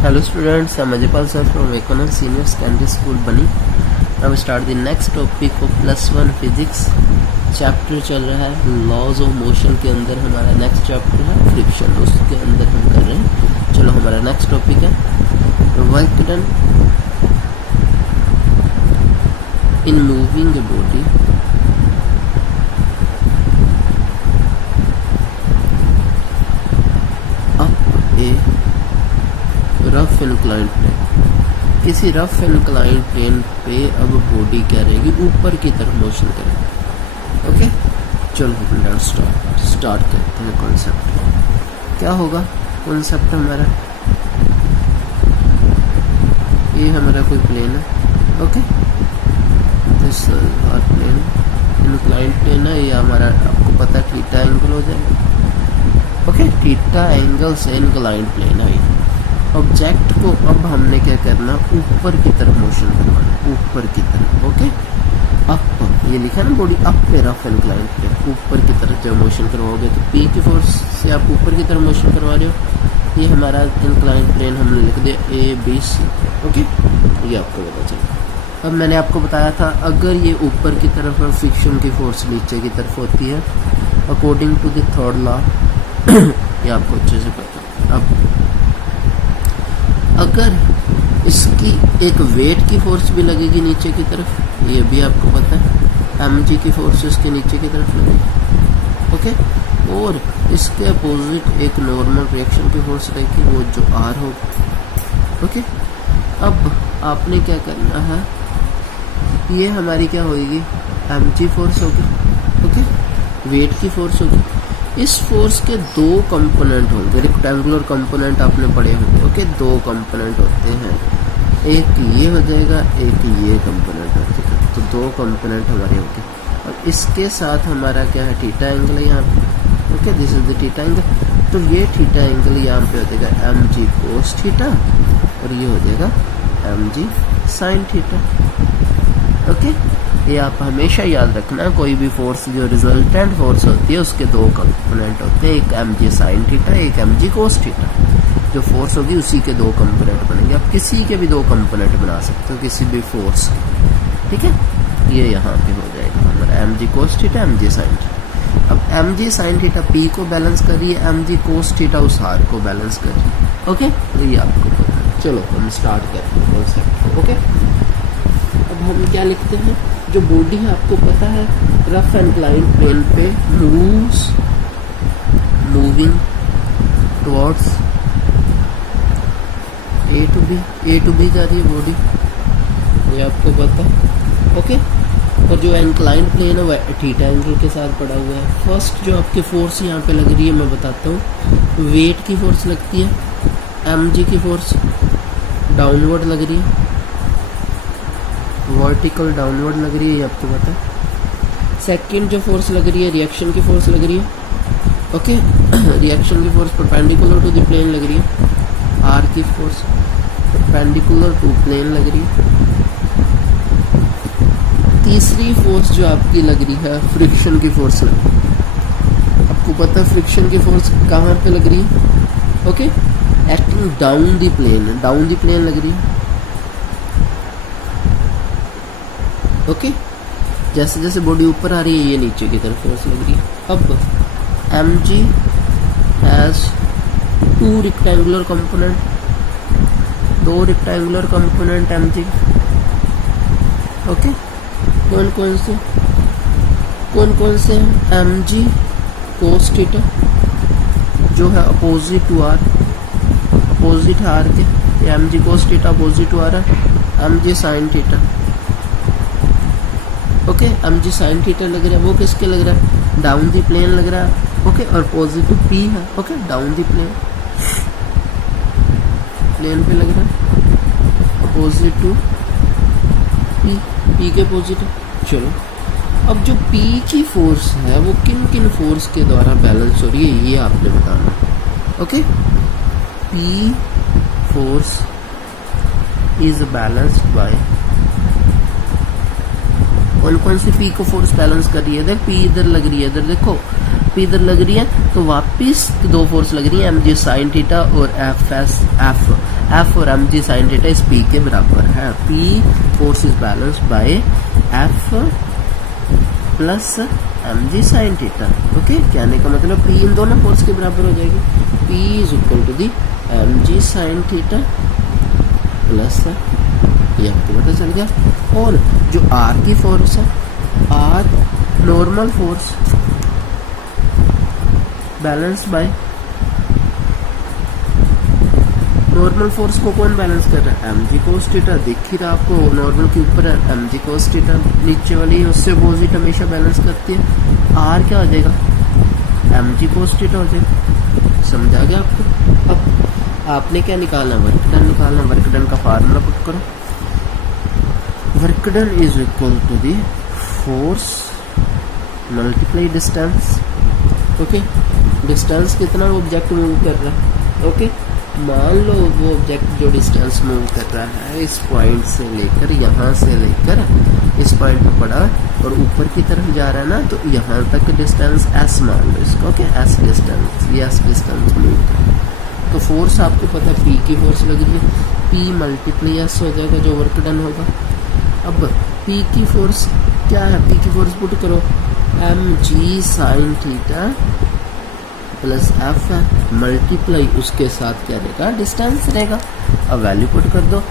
Hello students, I'm Ajaypal sir from Economics Senior Secondary School Bani. Now we start the next topic of +1 Physics. Chapter चल रहा है laws of motion के अंदर हमारा next chapter है friction, उसके अंदर हम कर रहे हैं। चलो हमारा नेक्स्ट टॉपिक है work done in moving a body up a rough inclined plane. किसी रफ इंक्लाइंड प्लेन पे अब बॉडी क्या रहेगी, ऊपर की तरफ मोशन करेगी। ओके चलो हम स्टार्ट करते हैं कॉन्सेप्ट। क्या होगा कॉन्सेप्ट हमारा, ये हमारा कोई प्लेन है। Okay this plane inclined plane है, ये हमारा आपको पता है थीटा एंगल हो जाएगा। ओके थीटा एंगल से इंक्लाइंड प्लेन है। ऑब्जेक्ट को अब हमने क्या करना, ऊपर की तरफ मोशन करवाना, ऊपर की तरफ। ओके अप, ये लिखा ना बॉडी अप पे रफ इंक्लाइंड पे, ऊपर की तरफ जब मोशन करवाओगे तो पी की फोर्स से आप ऊपर की तरफ मोशन करवा रहे हो। ये हमारा इंक्लाइंड प्लेन हमने लिख दिया ए बी सी। ओके ये आपको पता चला। अब मैंने आपको बताया था अगर ये ऊपर की तरफ है, फ्रिक्शन की फोर्स नीचे की तरफ होती है according to the third law. ये आपको अच्छे से पता। अब अगर इसकी एक वेट की फोर्स भी लगेगी नीचे की तरफ, ये भी आपको पता है mg की फोर्स इसके नीचे की तरफ लगेगी। ओके और इसके अपोजिट एक नॉर्मल रिएक्शन की फोर्स रहेगी, वो जो r होगी। ओके अब आपने क्या करना है, ये हमारी क्या होगी, mg फोर्स होगी। ओके वेट की फोर्स होगी। इस फोर्स के दो कंपोनेंट होंगे, रेक्टेंगुलर कंपोनेंट आपने पढ़े होंगे। ओके दो कंपोनेंट होते हैं, एक ये हो जाएगा, एक ये कंपोनेंट हो जाएगा। तो दो कंपोनेंट हमारे होंगे और इसके साथ हमारा क्या है, थीटा एंगल है यहाँ पे। Okay this is the theta angle. तो ये थीटा एंगल यहाँ पे हो जाएगा mg कोस थीटा और ये हो जाएगा mg साइन थीटा। ओके ये आप हमेशा याद रखना, कोई भी फोर्स जो रिजल्टेंट फोर्स होती है उसके दो कंपोनेंट होते हैं, एक mg साइन थीटा, एक mg कोस थीटा। जो फोर्स होगी उसी के दो कंपोनेंट बनेंगे। आप किसी के भी दो कंपोनेंट बना सकते हो, किसी भी फोर्स के। ठीक है ये यहाँ पे हो जाएगा हमारा mg cos theta mg sine theta. अब mg साइन थीटा p को बैलेंस करिए, mg कोस थीटा उस r को बैलेंस करिए। ओके ये आपको पता है। चलो हम स्टार्ट करते हैं कॉन्सेप्ट। ओके अब हम क्या लिखते हैं, जो बॉडी है आपको पता है रफ इंक्लाइंड प्लेन पे moving towards A to B जा रही है बॉडी, ये आपको पता है। ओके और जो इंक्लाइंड प्लेन है वह थीटा एंगल के साथ पड़ा हुआ है। फर्स्ट जो आपकी फोर्स यहाँ पे लग रही है मैं बताता हूँ, वेट की फोर्स लगती है, mg की फोर्स डाउनवर्ड लग रही है, वर्टिकल डाउनवर्ड लग रही है, ये आपको पता है। सेकंड जो फोर्स लग रही है रिएक्शन की फोर्स लग रही है। ओके रिएक्शन की force perpendicular to the plane लग रही है, r की फोर्स परपेंडिकुलर टू प्लेन लग रही है। तीसरी फोर्स जो आपकी लग रही है फ्रिक्शन की फोर्स लग रही है। आपको पता है फ्रिक्शन की फोर्स कहाँ पे लग रही है। Okay acting down the plane, down the plane लग रही है। ओके जैसे जैसे बॉडी ऊपर आ रही है ये नीचे की तरफ फोर्स लग रही है। अब mg has two rectangular component, दो रेक्टेंगुलर कंपोनेंट mg। ओके कौन कौन से mg कोस थीटा जो है अपोजिट टू r, अपोजिट है r के, mg cos theta opposite to r है, mg sine theta. Okay mg sine theta लग रहा है, वो किसके लग रहा है, डाउन दी प्लेन लग रहा है। ओके और पॉजिटिव p है। ओके डाउन दी प्लेन पे लग रहा है, अपोजिट टू p के पॉजिटिव। चलो अब जो p की फोर्स है वो किन किन फोर्स के द्वारा बैलेंस हो रही है ये आपने बताना। Okay p force is balanced bye, कौन कौन सी पी को फोर्स बैलेंस कर रही है, देख पी इधर लग रही है, इधर देखो पी इधर लग रही है तो वापिस दो फोर्स लग रही है, एम जी साइन थीटा और एफ और एम जी साइन थीटा इस पी के बराबर है। P force is balance by F plus M ji sine theta. Okay, कहने का मतलब पी इन दोनों फोर्स के बराबर हो जाएगी। P is equal to the M G sine theta plus, ये आपको पता चल गया। और जो आर की फोर्स है, R normal force balance by, normal force को कौन बैलेंस कर रहा है? एम जी कोस थीटा। दिख ही रहा आपको, नॉर्मल के ऊपर है एम जी कोस थीटा, नीचे वाली उससे अपोजिट हमेशा बैलेंस करती है। आर क्या हो जाएगा? एम जी कोस थीटा हो जाएगा। समझा गया आपको? अब आपने क्या निकालना? वर्क डन निकालना। वर्क डन का फार्मूला पुट करो। Work done is equal to the force multiply distance. Okay, distance कितना ऑब्जेक्ट मूव कर रहा है? ओके, मान लो वो ऑब्जेक्ट जो डिस्टेंस मूव कर रहा है इस पॉइंट से लेकर, यहाँ से लेकर इस पॉइंट पर पड़ा और ऊपर की तरफ जा रहा है ना, तो यहाँ तक डिस्टेंस एस मान लो इसको। ओके, एस डिस्टेंस, ये एस डिस्टेंस मूव कर। तो फोर्स आपको पता है पी की फोर्स लग रही है, पी मल्टीप्लाई एस हो जाएगा जो वर्क डन होगा। अब पी की फोर्स क्या है? पी की फोर्स पुट करो, एम जी साइन थीटा प्लस एफ है, मल्टीप्लाई उसके साथ क्या रहेगा? डिस्टेंस रहेगा। अब वैल्यू पुट कर दो।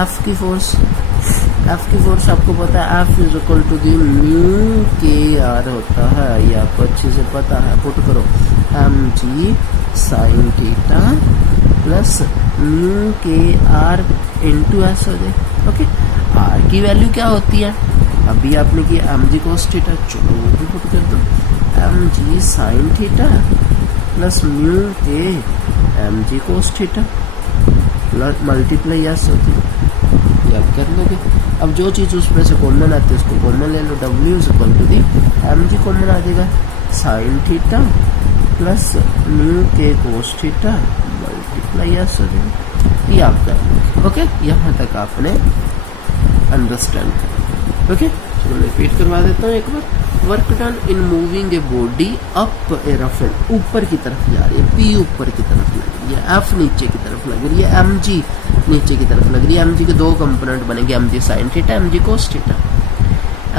एफ की फोर्स, एफ की फोर्स आपको पता है F is equal to the mu K R होता है, ये आपको अच्छे से पता है। पुट करो एम जी sine theta plus mu K R into S हो जाए। ओके, आर की वैल्यू क्या होती है? अभी आपने किया एम जी कोस थीटा, चलो वो भी पुट कर दो, एम जी sine theta plus mu k m जी कोस थीटा मल्टीप्लाई एस होती है, ये आप कर लोगे। अब जो चीज़ उसमें से कॉमन आती है उसको कॉमन ले लो। W is equal to the M g common आ जाएगा, साइन थीटा प्लस म्यू के कोस थीटा मल्टीप्लाई एस हो जाएगा, ये आप कर लोगे। ओके, यहाँ तक आपने अंडरस्टैंड कर। ओके, चलो मैं रिपीट करवा देता हूँ एक बार। Work done in moving a body up a रफेल, ऊपर की तरफ जा रही है, पी ऊपर की तरफ लग रही है, एफ नीचे की तरफ लग रही है, एम जी नीचे की तरफ लग रही है। एम जी के दो कंपोनेंट बनेंगे, एम जी साइन थीटा, एम जी कोस थीटा।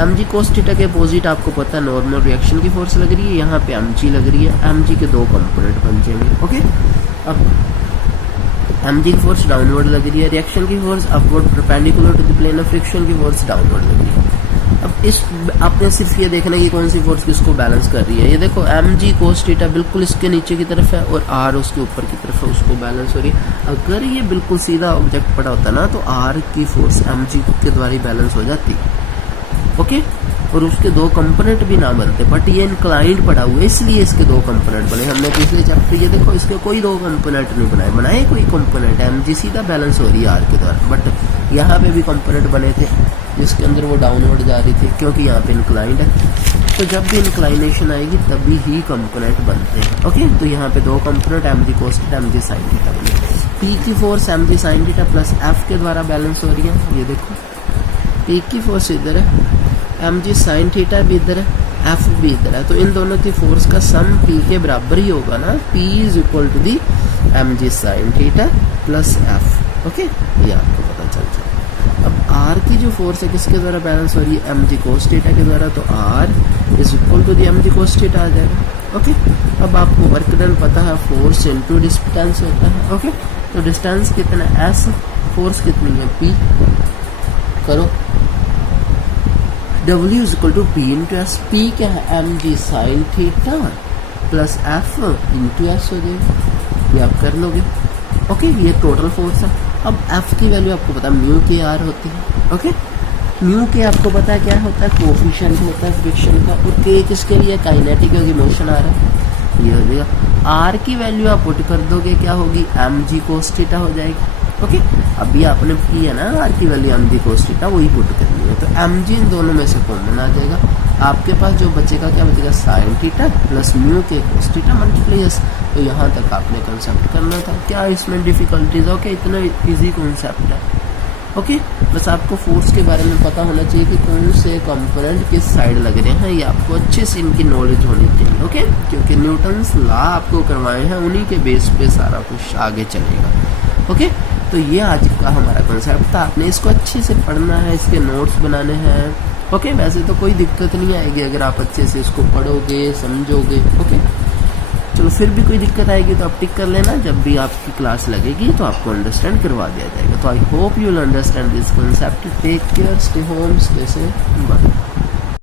एम जी कोस थीटा के अपोजिट आपको पता है नॉर्मल रिएक्शन की फोर्स लग रही है, यहाँ पे एम जी लग रही है। एम जी के दो कंपोनेंट बन जाएंगे। ओके, अब एम जी की फोर्स डाउनवर्ड लग रही है, रिएक्शन की force upward perpendicular to the plane of friction की फोर्स डाउनवर्ड लग रही है। अब इस आपने सिर्फ ये देखना कि कौन सी फोर्स किसको बैलेंस कर रही है। ये देखो एम जी कोस थीटा बिल्कुल इसके नीचे की तरफ है और आर उसके ऊपर की तरफ है, उसको बैलेंस हो रही है। अगर ये बिल्कुल सीधा ऑब्जेक्ट पड़ा होता ना तो आर की फोर्स एम जी के द्वारा ही बैलेंस हो जाती। ओके, और उसके दो कंपोनेंट भी ना बनते, बट ये इंक्लाइंड पड़ा हुआ है इसलिए इसके दो कंपोनेंट बने। हमने पिछले चैप्टर ये देखो इसके कोई दो कंपोनेंट नहीं बनाए कोई कंपोनेंट, एम जी सीधा बैलेंस हो रही है आर के द्वारा, बट यहाँ पे भी कंपोनेंट बने थे जिसके अंदर वो डाउनवर्ड जा रही थी क्योंकि यहाँ पे इंक्लाइंड है। तो जब भी इंक्लाइनेशन आएगी तभी ही कंपोनेंट बनते हैं। ओके, तो यहाँ पे दो कंपोनेंट एम जी कोस थीटा, एम जी साइन थीटा बने। पी की फोर्स एम जी साइन थीटा प्लस एफ के द्वारा बैलेंस हो रही है। ये देखो पी की फोर्स इधर है, एम जी साइन थीटा भी इधर है, एफ भी इधर है, तो इन दोनों की फोर्स का सम पी के बराबर ही होगा ना। P is equal to the M G sine theta plus F. Okay, ये आपको पता चल जाए। अब आर की जो फोर्स है किसके द्वारा बैलेंस हो रही है? एम जी कोस थीटा के द्वारा, तो R is equal to the M G cos theta आ जाएगा। ओके, अब आपको वर्क डन पता है फोर्स इनटू डिस्टेंस होता है। ओके, तो डिस्टेंस कितना है? एस, फोर्स कितनी है? पी। करो W is equal to P into S. P क्या है? एम जी sine theta plus F into S हो जाएगा, ये आप कर लोगे। ओके, ये टोटल फोर्स है। अब एफ की वैल्यू आपको पता है म्यू के आर होती है। ओके, म्यू के आपको पता है क्या होता है? कोफिशिएंट होता है फ्रिक्शन का, और के किसके लिए? काइनेटिक, क्योंकि मोशन आ रहा है, ये हो जाएगा। आर की वैल्यू आप पुट कर दोगे, क्या होगी? एम जी कोस थीटा हो जाएगी। ओके, अभी आपने की है ना आर की वैल्यू एम जी कोस थीटा, वही पुट करनी है, तो एम जी इन दोनों में से कॉमन आ जाएगा। आपके पास जो बचेगा क्या बचेगा? साइन थीटा प्लस म्यू के कोस थीटा मल्टीप्लाई एस। तो यहाँ तक आपने कंसेप्ट करना था। क्या इसमें डिफिकल्टीज? ओके, इतना इजी कॉन्सेप्ट है, ओके, बस आपको फोर्स के बारे में पता होना चाहिए कि कौन से कंपोनेंट किस साइड लग रहे हैं, ये आपको अच्छे से इनकी नॉलेज होनी चाहिए। ओके, क्योंकि न्यूटन्स लॉ आपको करवाए हैं, उन्हीं के बेस पे सारा कुछ आगे चलेगा। ओके, तो ये आज का हमारा कॉन्सेप्ट था। आपने इसको अच्छे से पढ़ना है, इसके नोट्स बनाने हैं। ओके, वैसे तो कोई दिक्कत नहीं आएगी अगर आप अच्छे से इसको पढ़ोगे, समझोगे। ओके, चलो फिर भी कोई दिक्कत आएगी तो आप टिक कर लेना, जब भी आपकी क्लास लगेगी तो आपको अंडरस्टैंड करवा दिया जाएगा। तो I hope you will understand this concept. Take care, stay home, stay safe, bye.